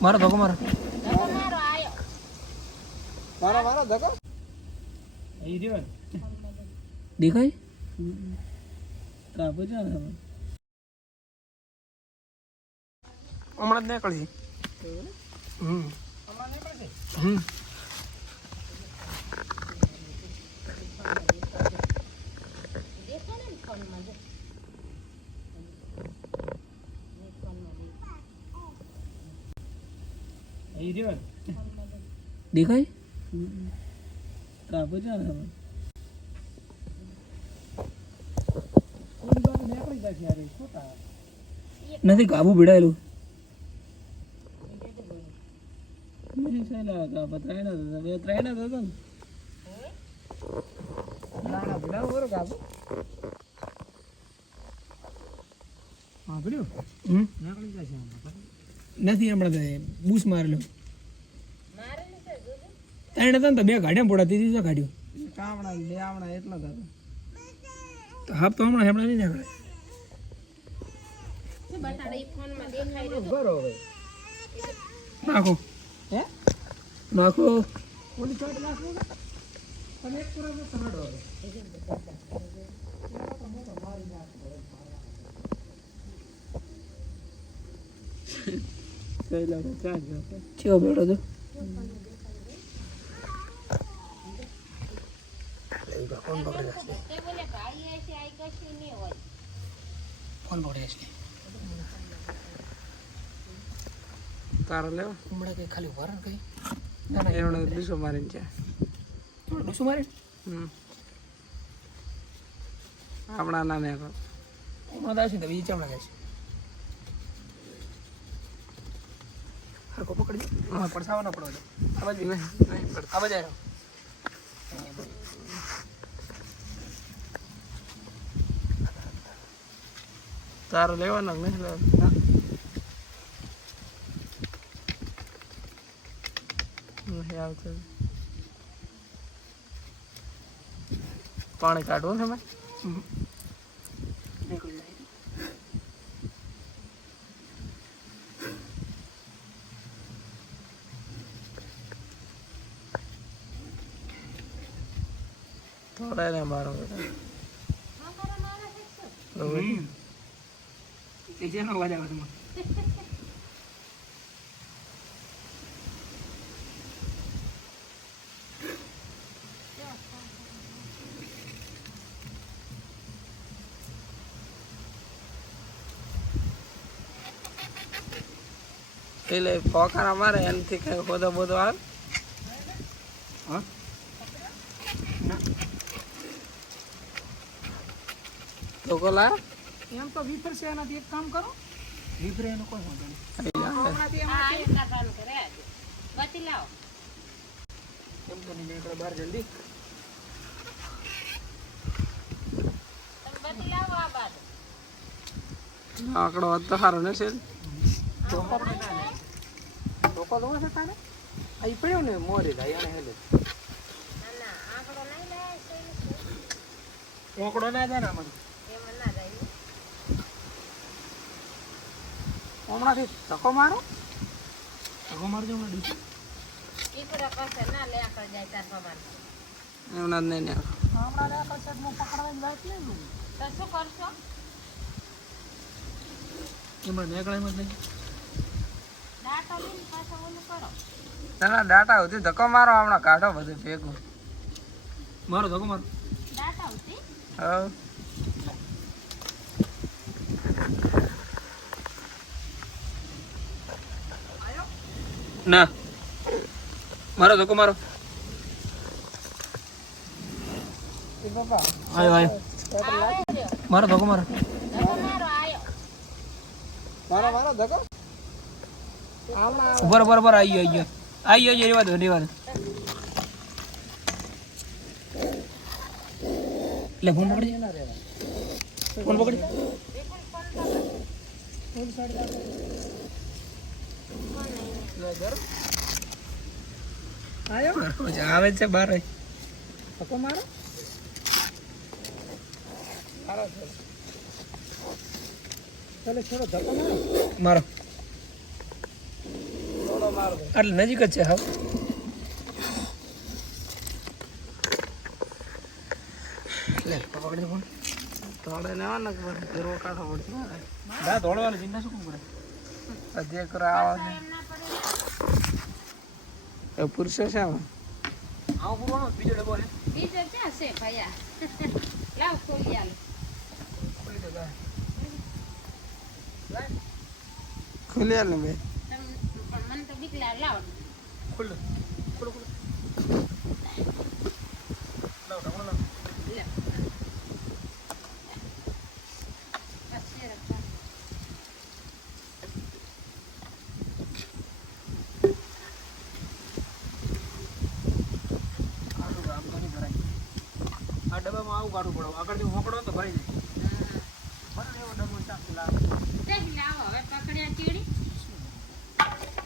મારો ધક્કો મારો મારો મારો ધક્કો અહીં રહ્યો દેખાય કાપો છે હમણાં જ નીકળી દેખાય કાપો છે નથી કાબુ ભીડાયેલું નથી હમણાં બૂસ મારેલો ત્રણ હતા ને તો બે ગાડીਆਂ પોડાતી હતી કાઢ્યું કામણા બે આમણા એટલા જ હતા હાફ તો હમણાં હમણાં નહીં નીકળે બરોબર નાખો હે નાખો ઓલી ચોટ નાખો તમે એક પૂરા માં સમાડો ચેવો બેઠો તો ફોન પકડી જશે તારો લેવો હમણાં કઈ ખાલી વરણ કઈ ના ના એમણે દુસો મારીને છે દુસો મારી આપણા ના ને હમણાં દાશું તો બીજી ચામડા ગાય છે હરકો પકડી હા પડસાવા ના પડવા દે આ બાજુ આ બાજુ આવ્યો તારો લેવાનો નહીં લેવાનો આવશે પાણી કાઢવું છે મેં થોડા ને મારો જેનો અવાજ આવે તમારે એટલે પોકારા મારે એનાથી કઈ બધો બધો આવે હા તો કોલા એમ તો વિફર છે એનાથી એક કામ કરો વિફરે એનો કોઈ વાંધો નહીં એમ તો નહીં નીકળે બહાર જલ્દી આંકડો વાત તો સારો ને છે ધોકો દો છે તારે આ પડ્યો ને મોરી થાય એને હેલે આંકડો ના જાય ને આમાં હમણાંથી ધક્કો મારો મારજો હમણાં ડીશ એમના જ નહીં હમણાં લે કરશે હું પકડવાની વાત નહીં તો શું કરશો એમણે નીકળે એમ જ નહીં ડાટા લઈને પાછા ઓલું કરો ના ડાટા હતી ધક્કો મારો હમણાં કાઢો બધું ભેગું મારો ધક્કો મારો ડાટા હતી હા ના મારો ધક્કો મારો બાપા આયો આયો મારો ધક્કો મારો મારો મારો ધક્કો ઉપર ઉપર ઉપર આઈ રેવા દો લે ફોન પકડી આયો આવે છે બાર ધક્કો મારો ચાલો છોડો ધક્કો મારો મારો એટલે નજીક જ છે હા લે પકડી ફોન થોડે ને આવા ને ફેરવો કાઢો પડશે ના દોડવાની ચિંતા શું કરે અજય કરો આવા એમ ના પડે એ પુરુષો છે આમાં આવો પૂરો બીજો ડબ્બો છે બીજો ક્યાં છે ભૈયા લાવ ખોલી આલો ખોલી દે ગાય ખોલી આલે બે પણ મને તો બીક લાવ ખોલ ખોલ ખોલ લાવ ઢાંકણું લાવ લે પછી રખા આમ તો નહીં ભરાય આ ડબ્બામાં આવું કાઢવું પડે આગળથી મોકળો તો ભરાઈ જાય મને એવો ડબ્બો ચાપ લાવ દેખ લાવો હવે પકડ્યા ચીડી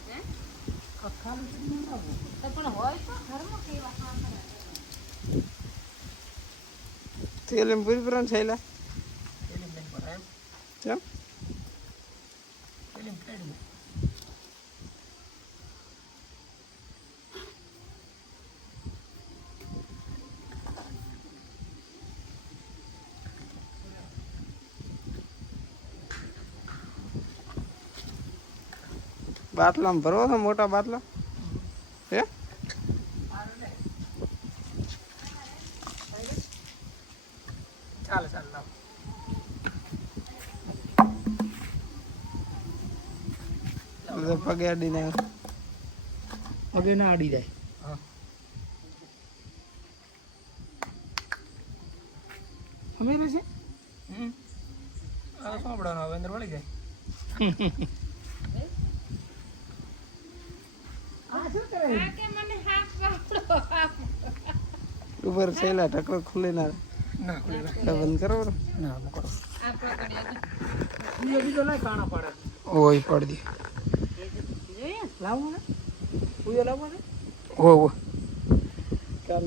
હે ખાલી ચીડી ના લાવો તો પણ હોય તો ઘરમાં કેવા સાંભળે તેલ એમ પૂરી પ્રાણ થયેલા એલિમ નહીં ભરાય એમ ચમ એલિમ ફેડી બાટલામાં ભરવો છો મોટા બાટલા હે ચાલે ચાલે લાવ બધા પગે અડીને પગે ના અડી જાય હા અમીર છે આ સાંભળવાનું હવે અંદર વળી જાય આ કે મને હાફ વાપડો ઉપર થયેલા ટકરો ખુલે ના ના ખુલે બંધ કરો ના કરો આ પકડ્યો બીજો લાય કાણા પાડે ઓય પડ દી જોઈએ લાવો ને પૂયો લાવો ને ઓ ચાલ